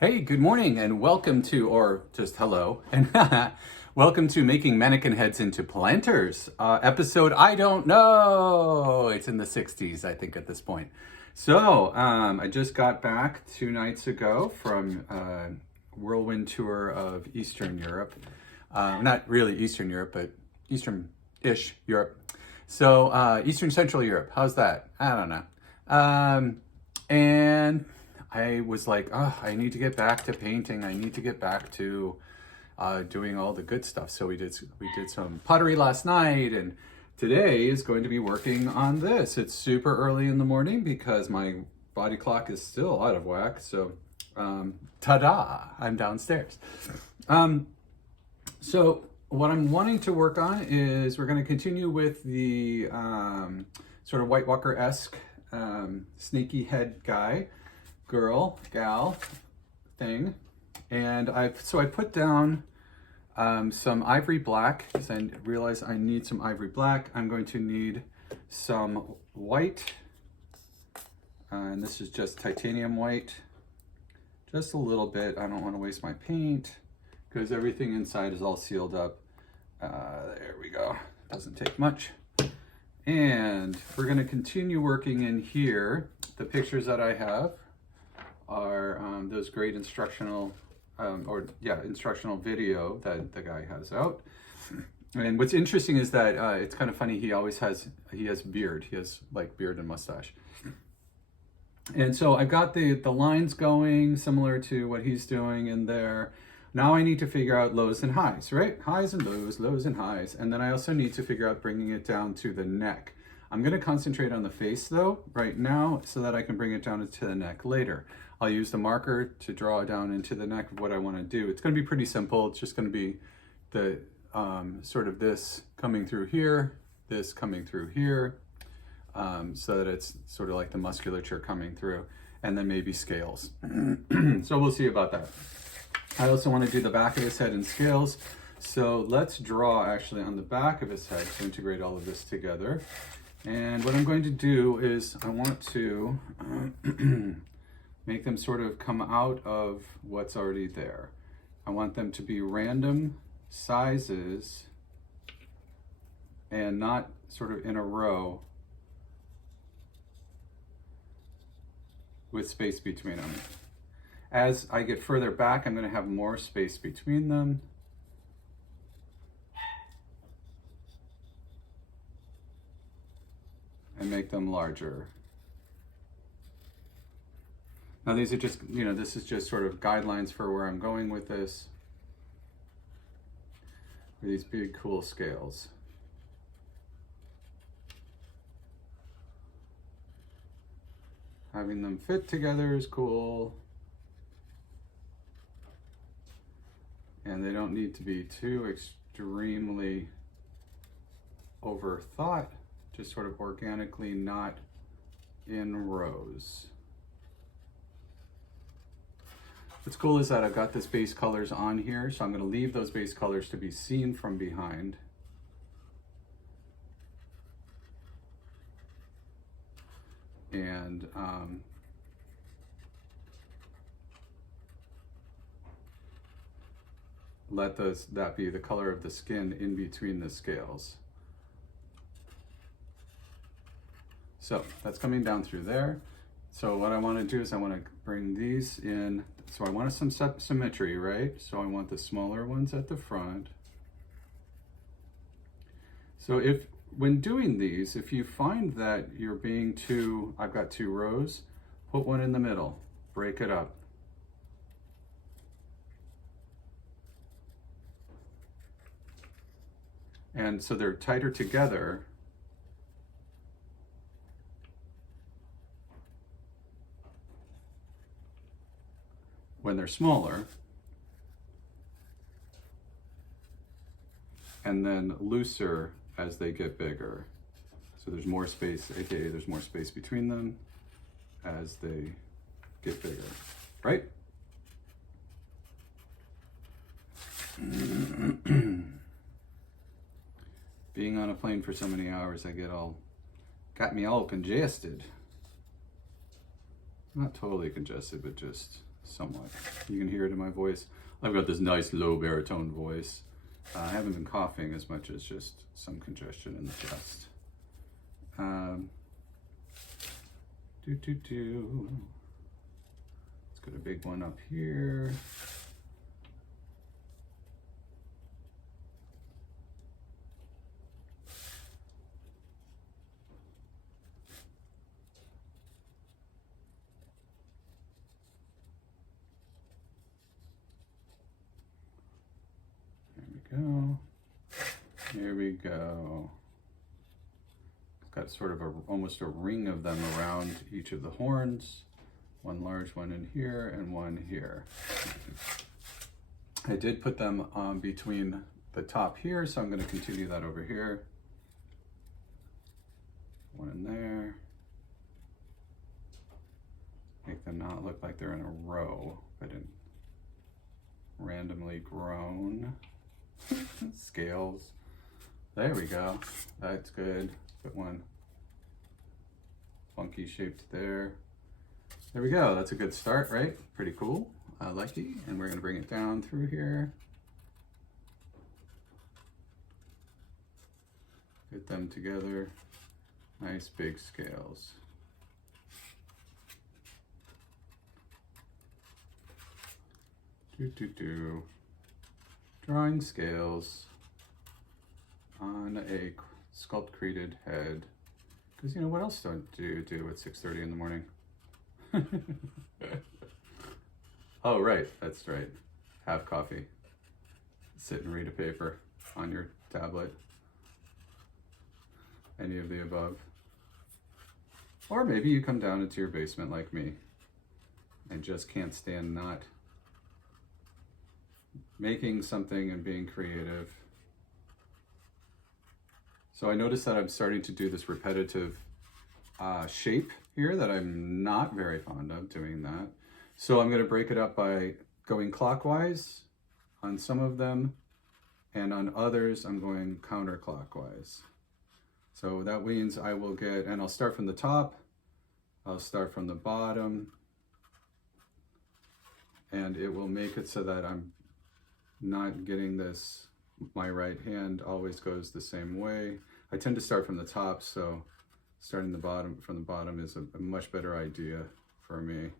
Hey, good morning and welcome to, or just hello, and welcome to Making Mannequin Heads into Planters, episode I don't know. It's in the 60s, I think, at this point. So, I just got back 2 nights ago from a whirlwind tour of Eastern Europe. Not really Eastern Europe, but Eastern-ish Europe. So, Eastern Central Europe, how's that? I don't know. And I was like, oh, I need to get back to painting. I need to get back to doing all the good stuff. So we did some pottery last night, and today is going to be working on this. It's super early in the morning because my body clock is still out of whack. So, ta-da! I'm downstairs. So what I'm wanting to work on is we're going to continue with the sort of White Walker-esque sneaky head guy. Gal thing, and I put down some ivory black because I realize I need some ivory black. I'm going to need some white, and this is just titanium white, just a little bit. I don't want to waste my paint because everything inside is all sealed up. There we go. Doesn't take much. And we're going to continue working in here. The pictures that I have are those great instructional video that the guy has out. And what's interesting is that it's kind of funny, he has beard. He has like beard and mustache. And so I've got the lines going similar to what he's doing in there. Now I need to figure out lows and highs, right? Highs and lows and highs. And then I also need to figure out bringing it down to the neck. I'm going to concentrate on the face though right now so that I can bring it down to the neck later. I'll use the marker to draw down into the neck of what I want to do. It's going to be pretty simple. It's just going to be the sort of this coming through here, this coming through here, so that it's sort of like the musculature coming through, and then maybe scales. So we'll see about that. I also want to do the back of his head in scales. So let's draw actually on the back of his head to integrate all of this together. And what I'm going to do is I want to make them sort of come out of what's already there. I want them to be random sizes and not sort of in a row with space between them. As I get further back, I'm going to have more space between them. And make them larger. Now these are just, this is just sort of guidelines for where I'm going with this. These big cool scales. Having them fit together is cool. And they don't need to be too extremely overthought, just sort of organically, not in rows. What's cool is that I've got this base colors on here, so I'm going to leave those base colors to be seen from behind. And let that be the color of the skin in between the scales. So that's coming down through there. So what I want to do is I want to bring these in. So I want some symmetry, right? So I want the smaller ones at the front. So when doing these, if you find that you're being I've got 2 rows, put one in the middle, break it up. And so they're tighter together. When they're smaller, and then looser as they get bigger. So there's more space, aka there's more space between them as they get bigger, right? Being on a plane for so many hours, got me all congested. Not totally congested, but just somewhat. You can hear it in my voice. I've got this nice low baritone voice. I haven't been coughing as much as just some congestion in the chest. Let's get a big one up here. Go. Here we go. It's got sort of almost a ring of them around each of the horns. One large one in here and one here. I did put them between the top here, so I'm going to continue that over here. One in there. Make them not look like they're in a row, but in randomly grown scales. There we go. That's good. Put one funky shaped there. There we go. That's a good start, right? Pretty cool. I like it. And we're going to bring it down through here. Get them together. Nice big scales. Drawing scales on a SculptCreted head. Because, you know, what else do you do at 6:30 in the morning? Oh, right. That's right. Have coffee. Sit and read a paper on your tablet. Any of the above. Or maybe you come down into your basement like me and just can't stand not making something and being creative. So I noticed that I'm starting to do this repetitive shape here that I'm not very fond of doing that. So I'm going to break it up by going clockwise on some of them, and on others I'm going counterclockwise. So that means I will get, and I'll start from the top, I'll start from the bottom, and it will make it so that I'm not getting this, my right hand always goes the same way. I tend to start from the top, so starting from the bottom is a much better idea for me.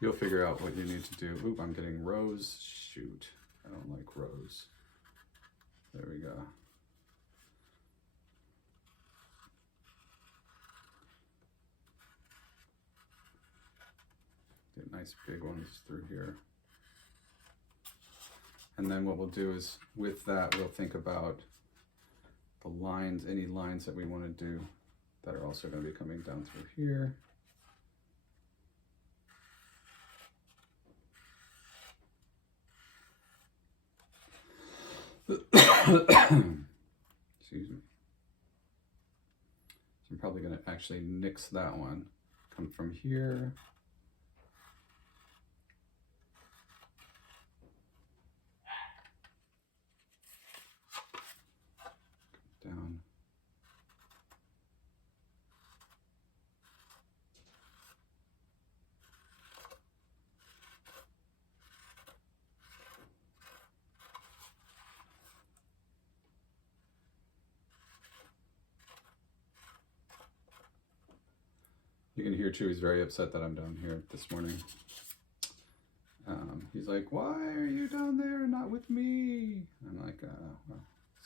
You'll figure out what you need to do. Oop, I'm getting rows. Shoot, I don't like rows. There we go. Get nice big ones through here. And then what we'll do is, with that, we'll think about the lines, any lines that we want to do that are also going to be coming down through here. Excuse me. So I'm probably going to actually nix that one. Come from here. Down. You can hear Chewy's very upset that I'm down here this morning. He's like, "Why are you down there and not with me?" I'm like, well,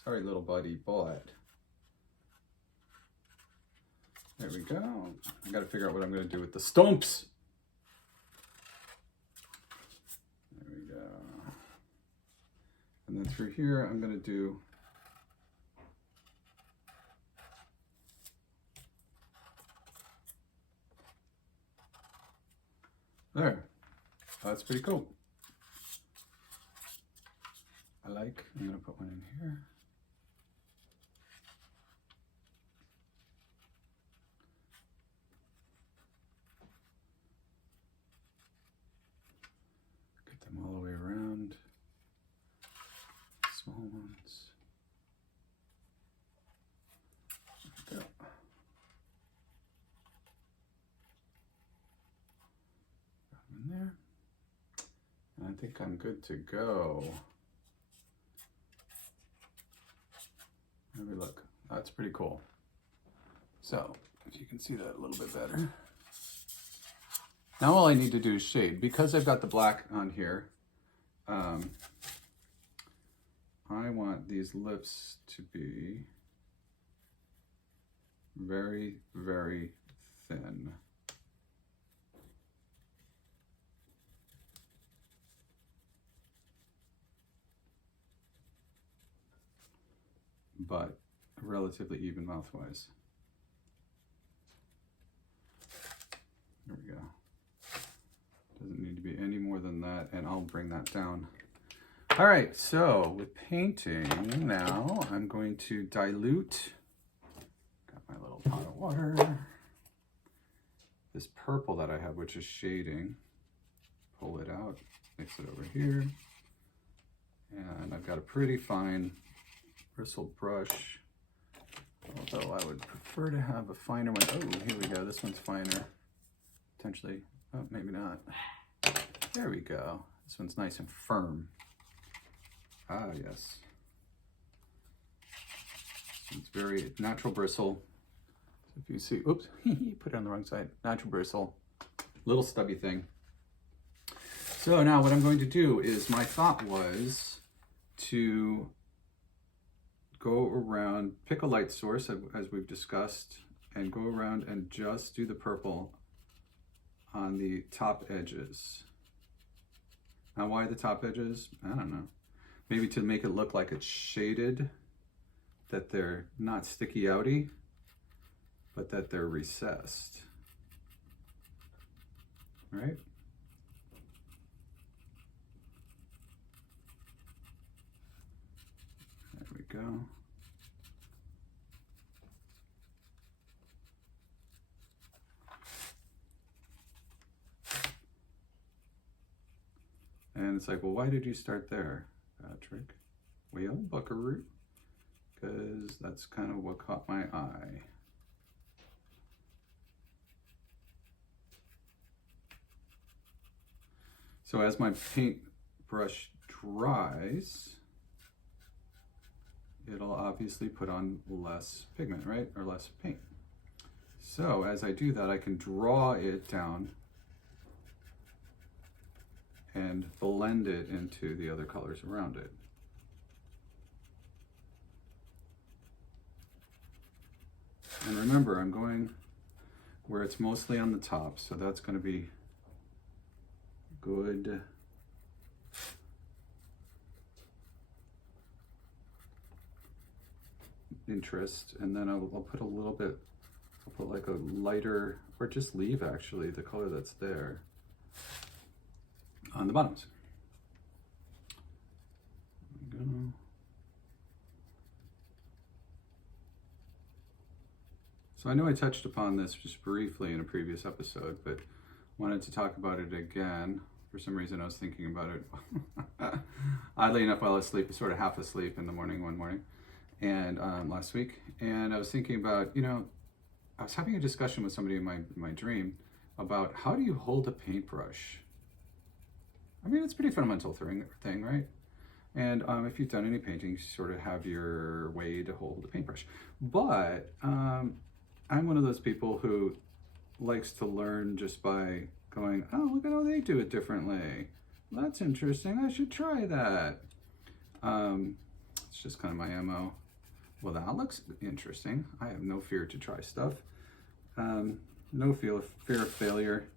sorry, little buddy, but there we go. I got to figure out what I'm going to do with the stumps. There we go. And then through here, I'm going to do there. That's pretty cool. I'm going to put one in here. Get them all the way around. Small ones. There we go. Got them in there. I think I'm good to go. Let me look. That's pretty cool. So, if you can see that a little bit better. Now all I need to do is shade. Because I've got the black on here, I want these lips to be very, very thin. But relatively even mouthwise. There we go. Doesn't need to be any more than that, and I'll bring that down. All right, so with painting now, I'm going to dilute, got my little pot of water, this purple that I have, which is shading, pull it out, mix it over here, and I've got a pretty fine bristle brush, although I would prefer to have a finer one. Oh, here we go, this one's finer, potentially, oh, maybe not. There we go, this one's nice and firm. Ah, yes. It's very natural bristle. So if you see, oops, put it on the wrong side. Natural bristle, little stubby thing. So now what I'm going to do is, my thought was to go around, pick a light source as we've discussed, and go around and just do the purple on the top edges. Now why the top edges? I don't know. Maybe to make it look like it's shaded, that they're not sticky outy, but that they're recessed, right? There we go. And it's like, well, why did you start there, Patrick? Well, buckaroo, because that's kind of what caught my eye. So as my paintbrush dries, it'll obviously put on less pigment, right? Or less paint. So as I do that, I can draw it down and blend it into the other colors around it. And remember, I'm going where it's mostly on the top, so that's going to be good. Interest, and then I'll put a little bit, I'll put like a lighter, or just leave actually the color that's there on the bottoms. There we go. So I know I touched upon this just briefly in a previous episode, but wanted to talk about it again. For some reason I was thinking about it oddly enough while I was asleep, sort of half asleep in the morning one morning, and last week, and I was thinking about, you know, I was having a discussion with somebody in my dream about how do you hold a paintbrush. I mean, it's a pretty fundamental thing, right? And if you've done any painting, you sort of have your way to hold a paintbrush. But I'm one of those people who likes to learn just by going, oh, look at how they do it differently. That's interesting, I should try that. It's just kind of my MO. Well, that looks interesting. I have no fear to try stuff. No fear of failure.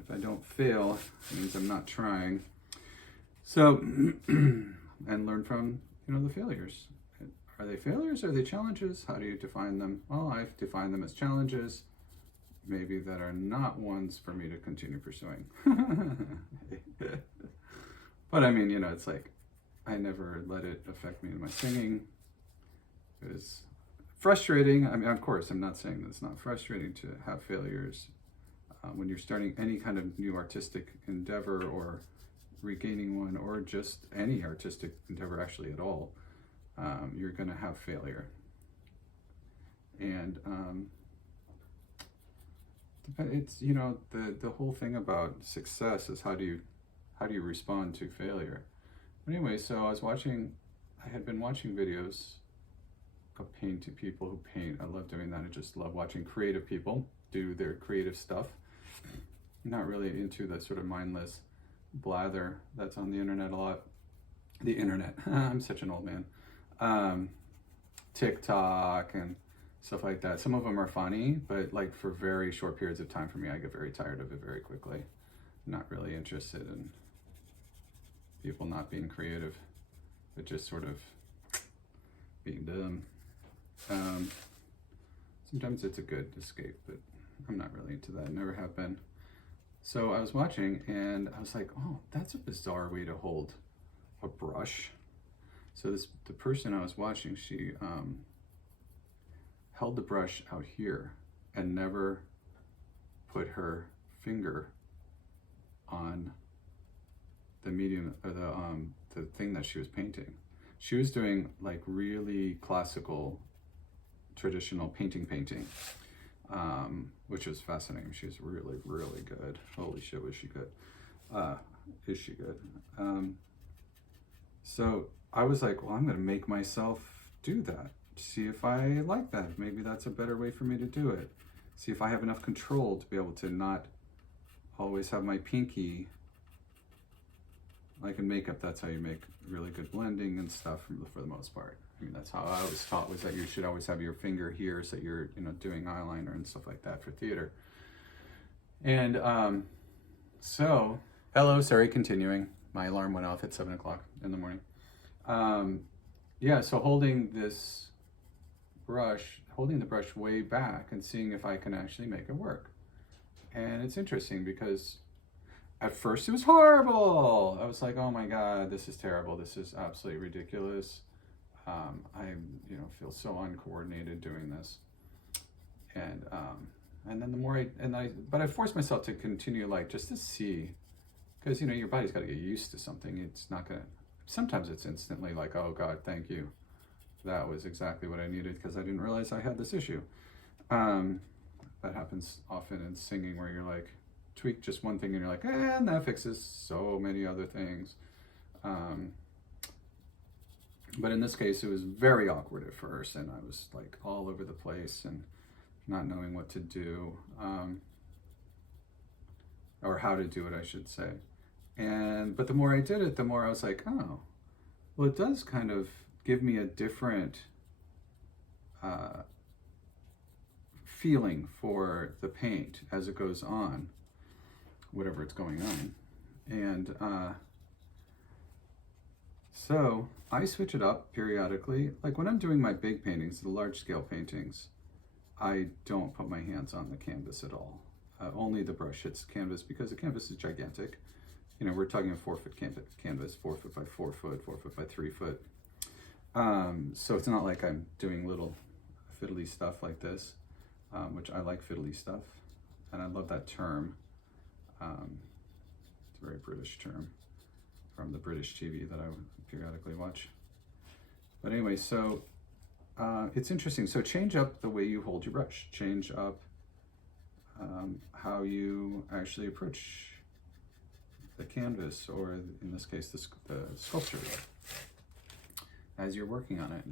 If I don't fail, it means I'm not trying. So, and learn from, you know, the failures. Are they failures? Are they challenges? How do you define them? Well, I've defined them as challenges, maybe that are not ones for me to continue pursuing. But I mean, you know, it's like, I never let it affect me in my singing. It was frustrating. I mean, of course, I'm not saying that it's not frustrating to have failures. When you're starting any kind of new artistic endeavor, or regaining one, or just any artistic endeavor actually at all, you're going to have failure. And it's, you know, the whole thing about success is how do how do you respond to failure? But anyway, so I had been watching videos of painting people who paint. I love doing that. I just love watching creative people do their creative stuff. I'm not really into the sort of mindless blather that's on the internet a lot. The internet, I'm such an old man. TikTok and stuff like that. Some of them are funny, but like for very short periods of time for me, I get very tired of it very quickly. I'm not really interested in people not being creative, but just sort of being dumb. Sometimes it's a good escape, but I'm not really into that. Never have been. So I was watching and I was like, oh, that's a bizarre way to hold a brush. So the person I was watching, she held the brush out here and never put her finger on the medium or the thing that she was painting. She was doing like really classical, traditional painting, which was fascinating. She was really, really good. Holy shit, was she good? Is she good? So I was like, well, I'm gonna make myself do that. See if I like that. Maybe that's a better way for me to do it. See if I have enough control to be able to not always have my pinky. Like in makeup, that's how you make really good blending and stuff for the most part. I mean, that's how I was taught, was that you should always have your finger here so you're, doing eyeliner and stuff like that for theater. And so, sorry, continuing. My alarm went off at 7 o'clock in the morning. So holding the brush way back and seeing if I can actually make it work. And it's interesting because at first it was horrible. I was like, oh my God, this is terrible. This is absolutely ridiculous. I feel so uncoordinated doing this. And then the more but I forced myself to continue, like, just to see, because, your body's got to get used to something. It's not going to, sometimes it's instantly like, oh God, thank you. That was exactly what I needed because I didn't realize I had this issue. That happens often in singing where you're like, tweak just one thing and you're like, and that fixes so many other things. But in this case, it was very awkward at first, and I was like all over the place and not knowing what to do, or how to do it, I should say. But the more I did it, the more I was like, oh, well, it does kind of give me a different feeling for the paint as it goes on, whatever it's going on. And so I switch it up periodically. Like when I'm doing my big paintings, the large scale paintings, I don't put my hands on the canvas at all. Only the brush hits the canvas because the canvas is gigantic. We're talking a 4-foot canvas, 4 foot by 4 foot, 4 foot by 3 foot. So it's not like I'm doing little fiddly stuff like this, which I like fiddly stuff. And I love that term. It's a very British term from the British TV that I periodically watch. But anyway, so it's interesting. So change up the way you hold your brush. Change up how you actually approach the canvas, or in this case, the sculpture, as you're working on it.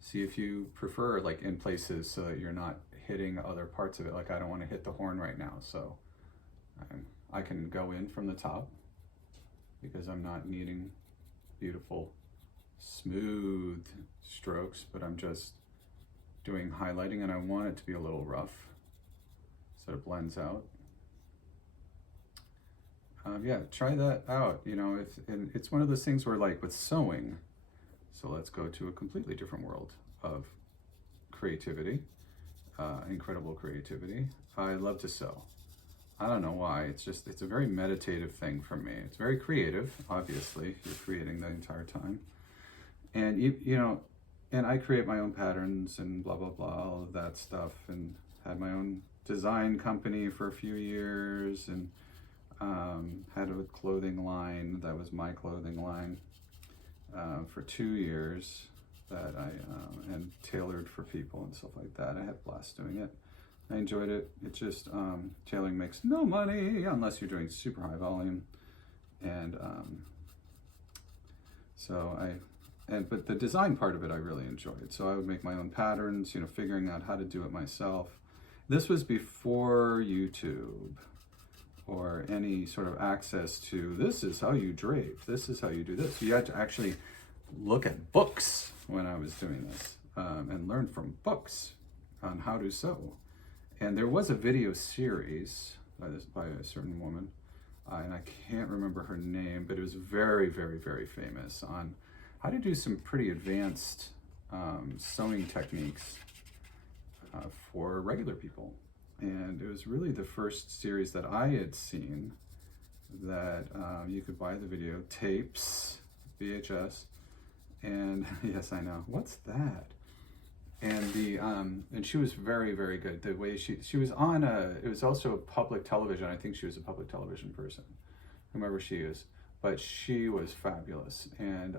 See if you prefer, like, in places so that you're not hitting other parts of it. Like, I don't want to hit the horn right now, so I can go in from the top because I'm not needing beautiful, smooth strokes, but I'm just doing highlighting, and I want it to be a little rough so it blends out. Try that out. And it's one of those things where, like with sewing, so let's go to a completely different world of creativity, incredible creativity. I love to sew. I don't know why. It's a very meditative thing for me. It's very creative, obviously. You're creating the entire time. And, and I create my own patterns and blah, blah, blah, all of that stuff, and had my own design company for a few years, and had a clothing line that was my clothing line for 2 years that I and tailored for people and stuff like that. I had a blast doing it. I enjoyed it. It's just tailoring makes no money unless you're doing super high volume. And but the design part of it I really enjoyed. So I would make my own patterns, you know, figuring out how to do it myself. This was before YouTube or any sort of access to, this is how you drape, this is how you do this. You had to actually look at books when I was doing this, and learn from books on how to sew. And there was a video series by a certain woman, and I can't remember her name, but it was very, very, very famous on how to do some pretty advanced sewing techniques for regular people. And it was really the first series that I had seen that you could buy the video tapes, VHS, and yes, I know, what's that? And and she was very, very good. The way she was on it was also public television. I think she was a public television person, whomever she is, but she was fabulous. And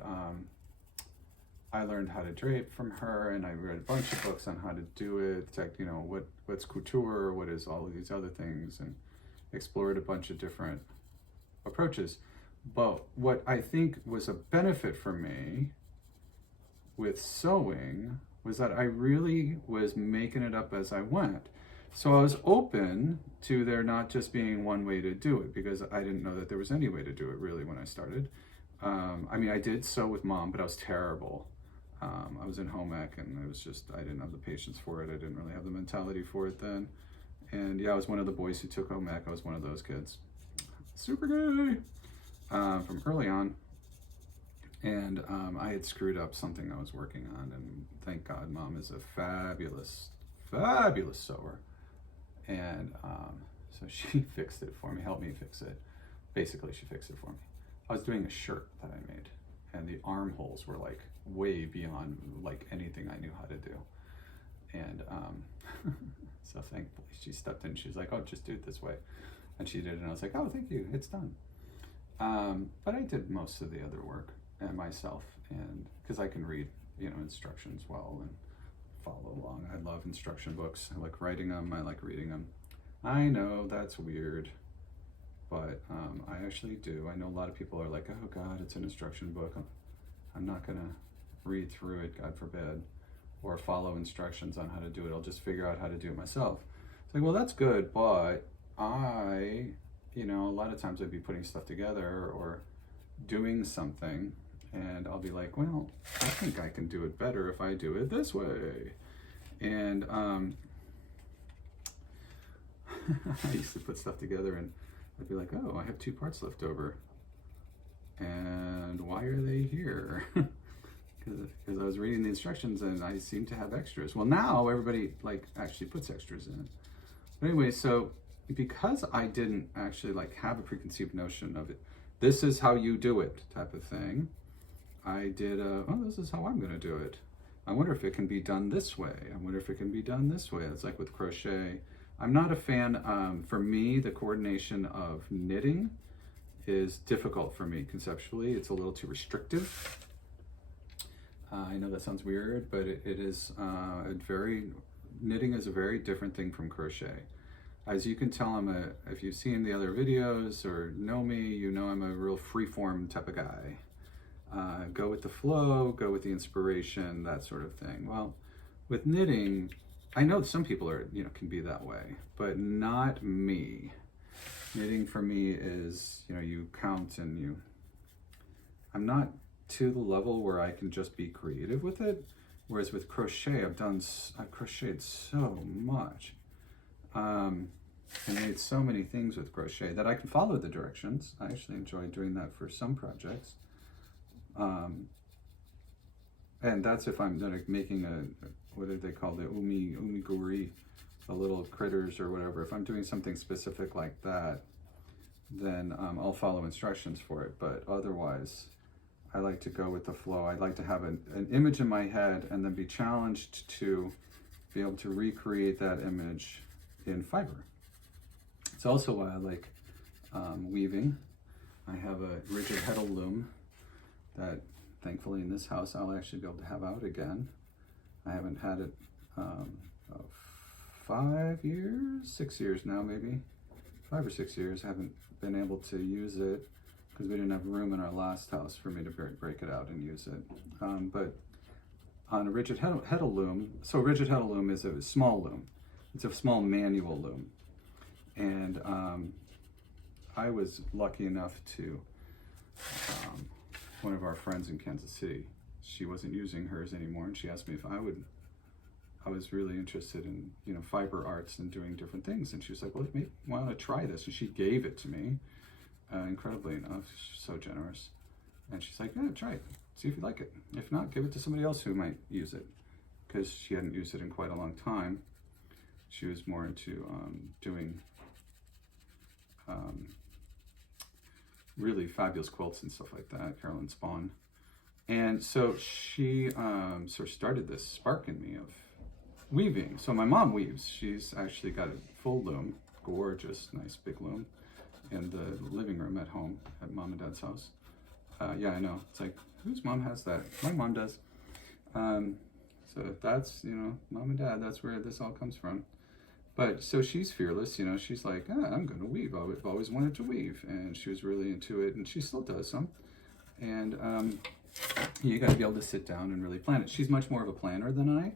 I learned how to drape from her, and I read a bunch of books on how to do it, like, you know, what's couture, what is all of these other things, and explored a bunch of different approaches. But what I think was a benefit for me with sewing was that I really was making it up as I went. So I was open to there not just being one way to do it, because I didn't know that there was any way to do it really when I started. I mean, I did sew with Mom, but I was terrible. I was in home ec, and I didn't have the patience for it. I didn't really have the mentality for it then. And yeah, I was one of the boys who took home ec. I was one of those kids. Super gay! From early on. And I had screwed up something I was working on, and thank God Mom is a fabulous, fabulous sewer. And so she fixed it for me, helped me fix it. Basically, she fixed it for me. I was doing a shirt that I made, and the armholes were like way beyond like anything I knew how to do. And so thankfully she stepped in. She's like, oh, just do it this way. And she did it, and I was like, oh, thank you, it's done. But I did most of the other work myself, and because I can read, you know, instructions well and follow along. I love instruction books. I like writing them. I like reading them. I know that's weird, but I actually do. I know a lot of people are like, oh God, it's an instruction book. I'm not gonna read through it, God forbid, or follow instructions on how to do it. I'll just figure out how to do it myself. It's like, well, that's good, but you know, a lot of times I'd be putting stuff together or doing something, and I'll be like, well, I think I can do it better if I do it this way. And I used to put stuff together, and I'd be like, oh, I have 2 parts left over. And why are they here? Because I was reading the instructions, and I seem to have extras. Well, now everybody like actually puts extras in. But anyway, so because I didn't actually like have a preconceived notion of it, this is how you do it type of thing, I did oh, this is how I'm going to do it. I wonder if it can be done this way. I wonder if it can be done this way. It's like with crochet. I'm not a fan, for me, the coordination of knitting is difficult for me conceptually. It's a little too restrictive. I know that sounds weird, but it is knitting is a very different thing from crochet. As you can tell, if you've seen the other videos or know me, you know I'm a real freeform type of guy. Go with the flow, go with the inspiration, that sort of thing. Well, with knitting, I know some people are, you know, can be that way, but not me. Knitting for me is, you know, you count and I'm not to the level where I can just be creative with it. Whereas with crochet, I've crocheted so much. I made so many things with crochet that I can follow the directions. I actually enjoy doing that for some projects. And that's if I'm like making what do they call the umiguri, the little critters or whatever. If I'm doing something specific like that, then I'll follow instructions for it. But otherwise, I like to go with the flow. I'd like to have an image in my head and then be challenged to be able to recreate that image in fiber. It's also why I like weaving. I have a rigid heddle loom that thankfully in this house I'll actually be able to have out again. I haven't had it 6 years now, maybe 5 or 6 years. I haven't been able to use it because we didn't have room in our last house for me to break it out and use it. But on a rigid heddle loom, so a rigid heddle loom is a small loom. It's a small manual loom. And I was lucky enough to, one of our friends in Kansas City, she wasn't using hers anymore, and she asked me if I was really interested in, you know, fiber arts and doing different things. And she was like, well, maybe, why don't I try this? And she gave it to me, incredibly enough. She's so generous. And she's like, yeah, try it. See if you like it. If not, give it to somebody else who might use it. Because she hadn't used it in quite a long time. She was more into doing really fabulous quilts and stuff like that, Carolyn Spawn. And so she sort of started this spark in me of weaving. So my mom weaves. She's actually got a full loom, gorgeous, nice big loom, in the living room at home at Mom and Dad's house. Yeah, I know. It's like, whose mom has that? My mom does. So that's, you know, Mom and Dad, that's where this all comes from. But so she's fearless, you know, she's like, I'm going to weave. I've always wanted to weave. And she was really into it, and she still does some. And you got to be able to sit down and really plan it. She's much more of a planner than I.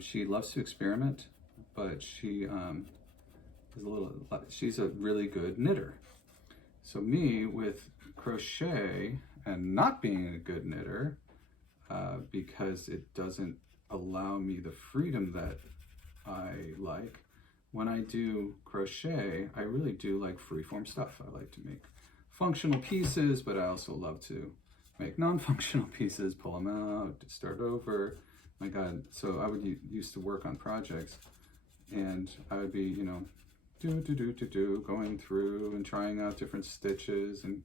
She loves to experiment, but she she's a really good knitter. So me, with crochet and not being a good knitter, because it doesn't allow me the freedom that I like, when I do crochet, I really do like freeform stuff. I like to make functional pieces, but I also love to make non-functional pieces, pull them out, start over. My God, so I would used to work on projects, and I would be, you know, going through and trying out different stitches and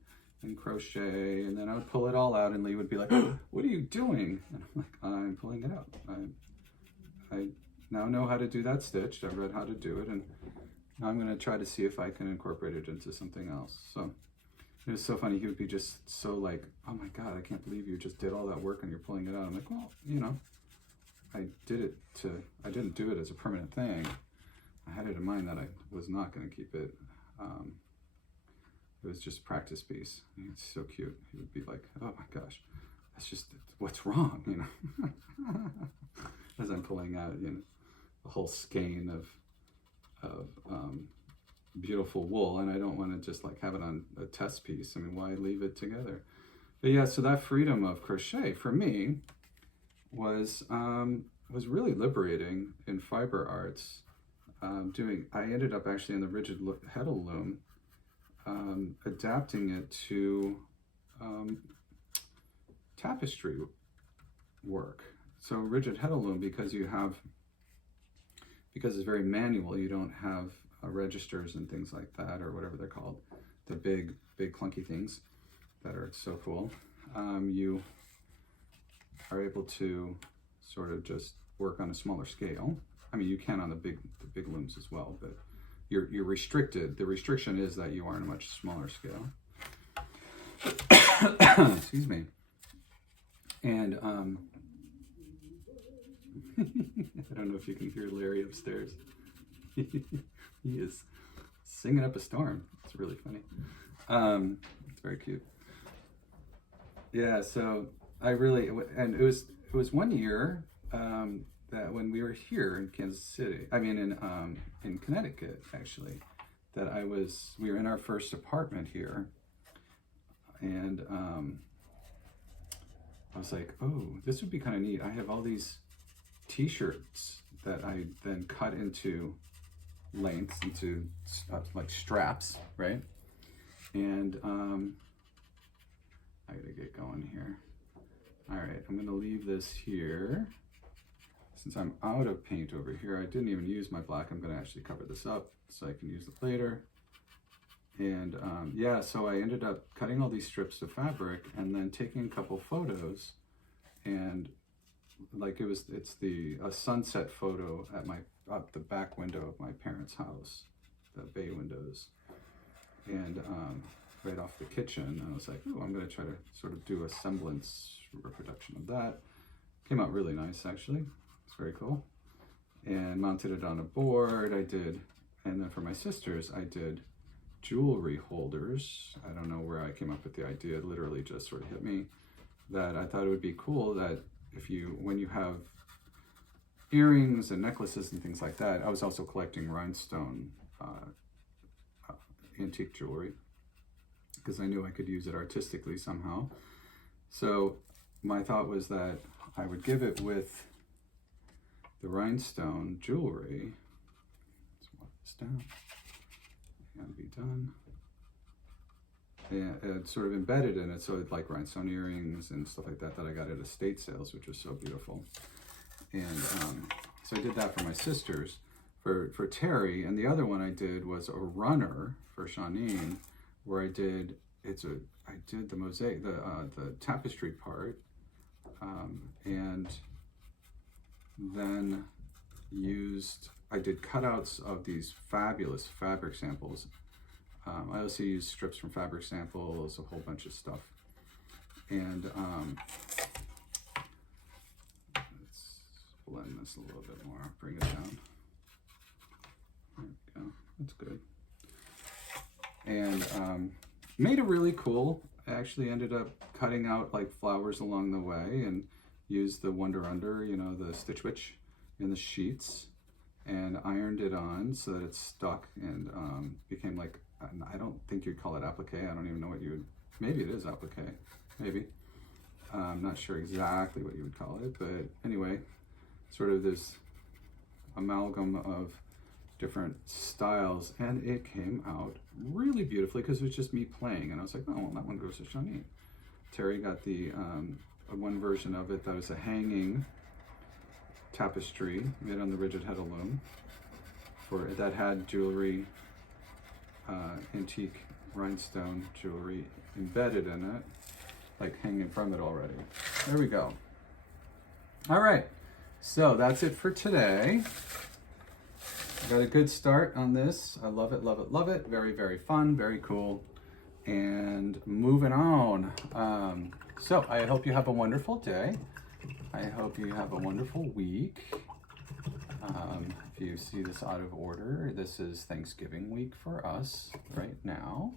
crochet, and then I would pull it all out, and Lee would be like, oh, what are you doing? And I'm like, I'm pulling it out. I now know how to do that stitch. I've read how to do it, and now I'm going to try to see if I can incorporate it into something else. So it was so funny. He would be just so like, oh my God, I can't believe you just did all that work and you're pulling it out. I'm like, well, you know, I didn't do it as a permanent thing. I had it in mind that I was not going to keep it. It was just a practice piece. It's so cute. He would be like, oh my gosh, that's just, what's wrong, you know? As I'm pulling out, you know, a whole skein of beautiful wool, and I don't want to just like have it on a test piece. I mean, why leave it together? But yeah, so that freedom of crochet for me was really liberating in fiber arts. I ended up actually in the rigid heddle loom, adapting it to tapestry work. So rigid heddle loom, because it's very manual, you don't have registers and things like that, or whatever they're called, the big clunky things that are so cool. You are able to sort of just work on a smaller scale. I mean, you can on the big looms as well, but you're restricted. The restriction is that you are on a much smaller scale. Excuse me. And I don't know if you can hear Larry upstairs. He is singing up a storm. It's really funny. It's very cute. Yeah, so and it was 1 year that when we were here in Kansas City, I mean in Connecticut actually, that we were in our first apartment here, and I was like, oh, this would be kind of neat. I have all these t-shirts that I then cut into lengths, into like straps, right? And I gotta get going here. All right, I'm gonna leave this here. Since I'm out of paint over here, I didn't even use my black. I'm gonna actually cover this up so I can use it later. And yeah, so I ended up cutting all these strips of fabric and then taking a couple photos, and like it's a sunset photo at the back window of my parents' house, the bay windows, and right off the kitchen. And I was like, oh, I'm gonna try to sort of do a semblance reproduction of that. Came out really nice, actually. It's very cool. And mounted it on a board. And then for my sisters, I did jewelry holders. I don't know where I came up with the idea. It literally just sort of hit me that I thought it would be cool that when you have earrings and necklaces and things like that. I was also collecting rhinestone antique jewelry because I knew I could use it artistically somehow. So my thought was that I would give it with the rhinestone jewelry. Let's walk this down. And be done. And it's sort of embedded in it, so it's like rhinestone earrings and stuff like that I got at estate sales, which was so beautiful. And so I did that for my sisters, for Terry, and the other one I did was a runner for Shawneen, where I did the mosaic, the tapestry part, and then I did cutouts of these fabulous fabric samples. I also used strips from fabric samples, a whole bunch of stuff. And let's blend this a little bit more, bring it down. There we go, that's good. And made it really cool. I actually ended up cutting out like flowers along the way and used the Wonder Under, the Stitch Witch in the sheets, and ironed it on so that it stuck and became like, I don't think you'd call it applique. I don't even know what maybe it is applique, maybe. I'm not sure exactly what you would call it, but anyway, sort of this amalgam of different styles, and it came out really beautifully because it was just me playing, and I was like, oh, well, that one goes to Shawneen. Terry got the one version of it that was a hanging tapestry made on the rigid head of loom that had jewelry, antique rhinestone jewelry embedded in it, like hanging from it already. There we go. All right, so that's it for today. Got a good start on this. I love it, love it, love it. Very, very fun, very cool. And moving on. So I hope you have a wonderful day. I hope you have a wonderful week. If you see this out of order, this is Thanksgiving week for us right now.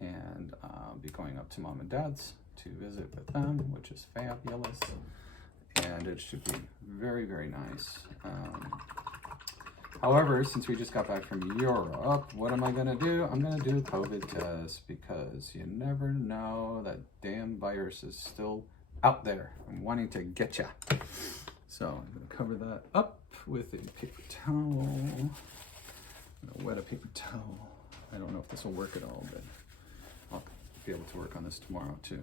And I'll be going up to Mom and Dad's to visit with them, which is fabulous. And it should be very, very nice. However, since we just got back from Europe, what am I gonna do? I'm gonna do a COVID test because you never know, that damn virus is still out there and wanting to get you. So I'm gonna cover that up with a paper towel. I'm gonna wet a paper towel. I don't know if this will work at all, but I'll be able to work on this tomorrow too.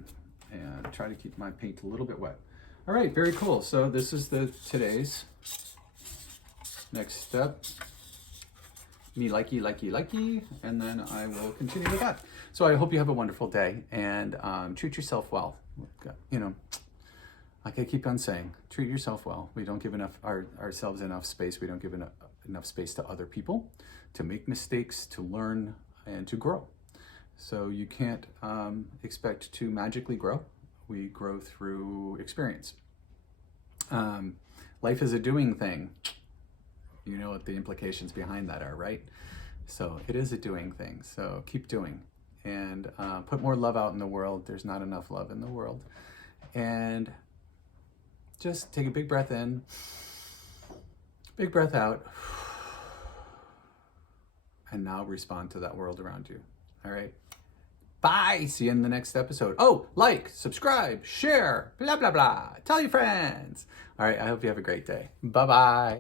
And try to keep my paint a little bit wet. All right, very cool. So this is today's next step. Me likey, and then I will continue with that. So I hope you have a wonderful day and treat yourself well. Like I keep on saying, treat yourself well. We don't give ourselves enough space. We don't give enough space to other people to make mistakes, to learn, and to grow. So you can't expect to magically grow. We grow through experience. Life is a doing thing. You know what the implications behind that are, right? So it is a doing thing. So keep doing and put more love out in the world. There's not enough love in the world. And just take a big breath in, big breath out, and now respond to that world around you. All right? Bye. See you in the next episode. Oh, like, subscribe, share, blah, blah, blah. Tell your friends. All right. I hope you have a great day. Bye-bye.